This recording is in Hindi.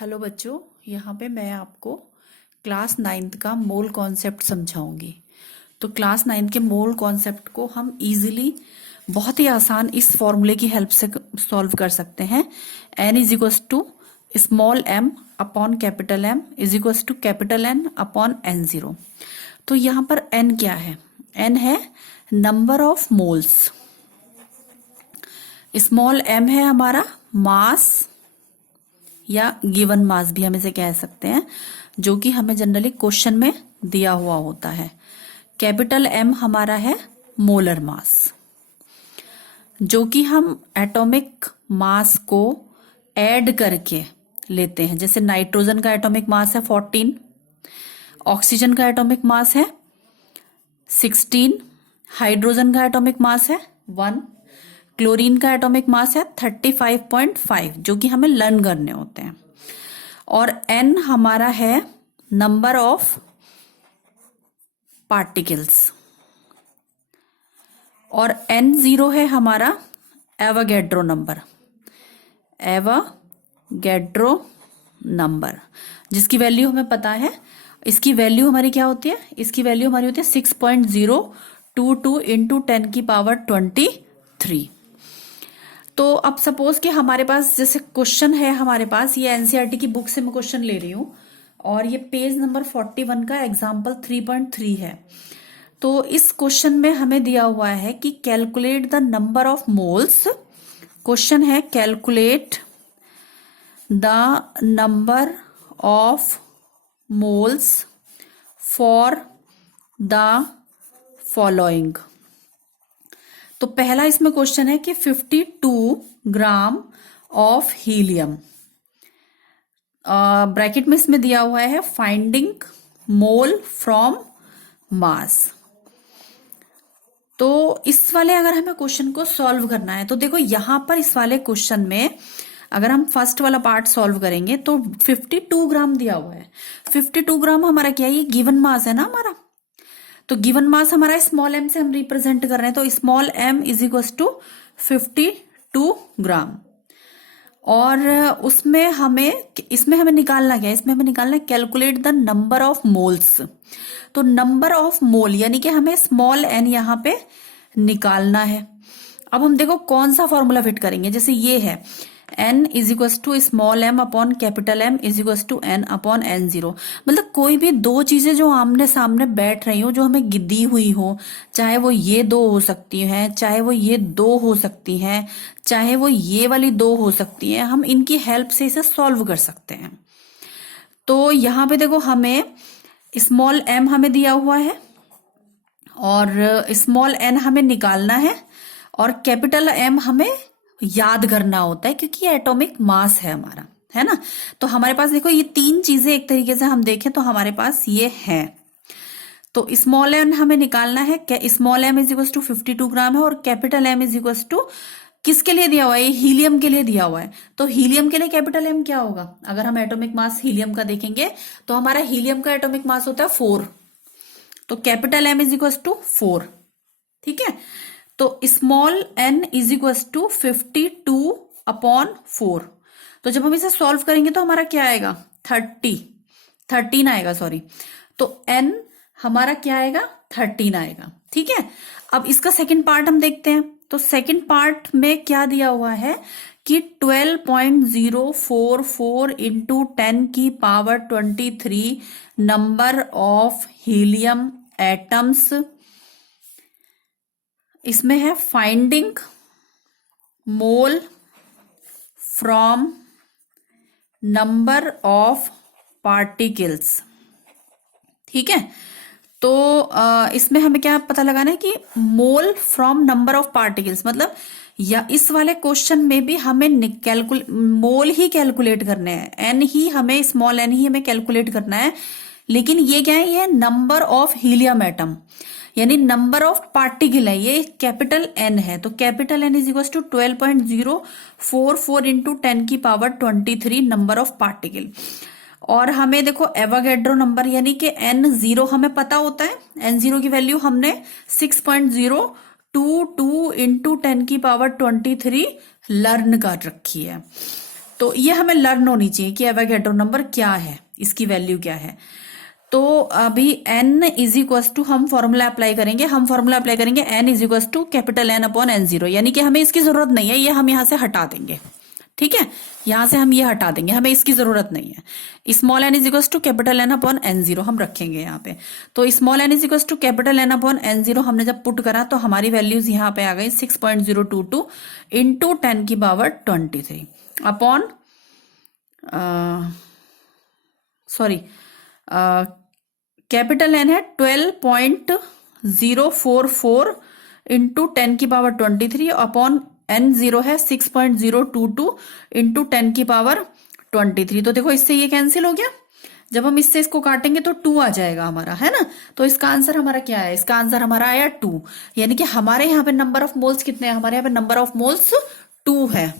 हेलो बच्चों, यहाँ पे मैं आपको क्लास नाइन्थ का मोल कॉन्सेप्ट समझाऊंगी। तो क्लास नाइन्थ के मोल कॉन्सेप्ट को हम इजीली बहुत ही आसान इस फॉर्मूले की हेल्प से सॉल्व कर सकते हैं। n is equals to small m upon capital M is equals to capital N upon n0। तो यहाँ पर n क्या है? n है number of moles, small m है हमारा मास या गिवन मास भी हम इसे कह सकते हैं, जो कि हमें जनरली क्वेश्चन में दिया हुआ होता है। कैपिटल M हमारा है मोलर मास, जो कि हम एटॉमिक मास को ऐड करके लेते हैं। जैसे नाइट्रोजन का एटॉमिक मास है 14, ऑक्सीजन का एटॉमिक मास है 16, हाइड्रोजन का एटॉमिक मास है 1, क्लोरीन का एटॉमिक मास है 35.5, जो कि हमें लर्न करने होते हैं। और n हमारा है नंबर ऑफ पार्टिकल्स, और n0 है हमारा एवोगैड्रो नंबर, एवोगैड्रो नंबर, जिसकी वैल्यू हमें पता है। इसकी वैल्यू हमारी क्या होती है? इसकी वैल्यू हमारी होती है 6.022 इंटू 10 की पावर 23। तो अब सपोज कि हमारे पास जैसे क्वेश्चन है, हमारे पास ये एनसीईआरटी की बुक से मैं क्वेश्चन ले रही हूं, और ये पेज नंबर 41 का एग्जाम्पल 3.3 है। तो इस क्वेश्चन में हमें दिया हुआ है कि calculate the number of moles. Question है calculate the number of moles for the following. तो पहला इसमें क्वेश्चन है कि 52 ग्राम ऑफ हीलियम, ब्रैकेट में इसमें दिया हुआ है फाइंडिंग मोल फ्रॉम मास। तो इस वाले अगर हमें क्वेश्चन को सॉल्व करना है, तो देखो यहां पर इस वाले क्वेश्चन में अगर हम फर्स्ट वाला पार्ट सॉल्व करेंगे तो 52 ग्राम दिया हुआ है। 52 ग्राम हमारा क्या है? ये गिवन मास है ना हमारा। तो गिवन मास हमारा स्मॉल m से हम रिप्रेजेंट कर रहे हैं, तो small m is equal to 52 gram. और इसमें हमें निकालना क्या है? इसमें हमें निकालना है calculate the number of moles. तो नंबर ऑफ मोल यानी कि हमें स्मॉल n यहां पे निकालना है। अब हम देखो कौन सा फॉर्मूला फिट करेंगे। जैसे ये है n is equal to small m upon capital M is equal to n upon n0। मतलब कोई भी दो चीजें जो आमने सामने बैठ रही हो, जो हमें दी हुई हो, चाहे वो ये दो हो सकती हैं, चाहे वो ये दो हो सकती हैं, चाहे वो ये वाली दो हो सकती हैं, हम इनकी हेल्प से इसे सॉल्व कर सकते हैं। तो यहां पे देखो हमें स्मॉल m हमें दिया हुआ है और स्मॉल n हमें निकालना है, और कैपिटल M हमें याद करना होता है क्योंकि ये एटॉमिक मास है हमारा, है ना। तो हमारे पास देखो ये तीन चीजें एक तरीके से हम देखें तो हमारे पास ये है। तो स्मॉल m हमें निकालना है, small m is equal to 52 gram है, और capital M is equal to किसके लिए दिया हुआ है? हीलियम के लिए दिया हुआ है। तो हीलियम के लिए कैपिटल M क्या होगा? अगर हम एटॉमिक मास हीलियम का देखेंगे तो हमारा हीलियम का एटॉमिक मास होता है 4, तो capital M is equal to 4। ठीक है, तो small n is equal to 52 upon 4। तो जब हम इसे सॉल्व करेंगे तो हमारा क्या आएगा? 13 आएगा, सॉरी। तो n हमारा क्या आएगा? 13 आएगा। ठीक है, अब इसका सेकंड पार्ट हम देखते हैं। तो सेकंड पार्ट में क्या दिया हुआ है कि 12.044 इंटू 10 की power 23 number of helium atoms. इसमें है finding mole from number of particles. ठीक है, तो इसमें हमें क्या पता लगाना है कि मोल फ्रॉम नंबर ऑफ पार्टिकल्स, मतलब या इस वाले क्वेश्चन में भी हमें मोल ही कैलकुलेट करने हैं, एन ही हमें स्मॉल एन ही हमें कैलकुलेट करना है। लेकिन ये क्या है? ये नंबर ऑफ हीलियम एटम यानी नंबर ऑफ पार्टिकल है, ये कैपिटल एन है। तो capital N is equal to 12.044 into 10 की पावर 23 नंबर ऑफ पार्टिकल। और हमें देखो एवोगैड्रो नंबर यानी कि n0 हमें पता होता है। n0 की वैल्यू हमने 6.022 इंटू 10 की पावर 23 लर्न कर रखी है। तो ये हमें लर्न होनी चाहिए कि एवोगैड्रो नंबर क्या है, इसकी वैल्यू क्या है। तो अभी n इज इक्वल टू हम फॉर्मूला अप्लाई करेंगे, n is equal to capital N upon N0, यानी कि हमें इसकी जरूरत नहीं है, ये हम यहां से हटा देंगे। ठीक है, यहां से हम ये हटा देंगे, हमें इसकी जरूरत नहीं है। Small n is equal to capital N upon N0 हम रखेंगे यहाँ पे। तो small n is equal to capital N upon N0 हमने जब पुट करा तो हमारी वैल्यूज यहाँ पे आ गई 6.022 इंटू 10 की power 23 upon sorry capital N है 12.044 इंटू 10 की पावर 23 अपॉन N0 है 6.022 इंटू 10 की पावर 23। तो देखो इससे ये कैंसिल हो गया, जब हम इससे इसको काटेंगे तो 2 आ जाएगा हमारा, है ना। तो इसका आंसर हमारा क्या है, इसका आंसर हमारा आया 2, यानी कि हमारे यहाँ पे नंबर ऑफ मोल्स कितने हैं, हमारे यहाँ पे नंबर ऑफ मोल्स 2 है।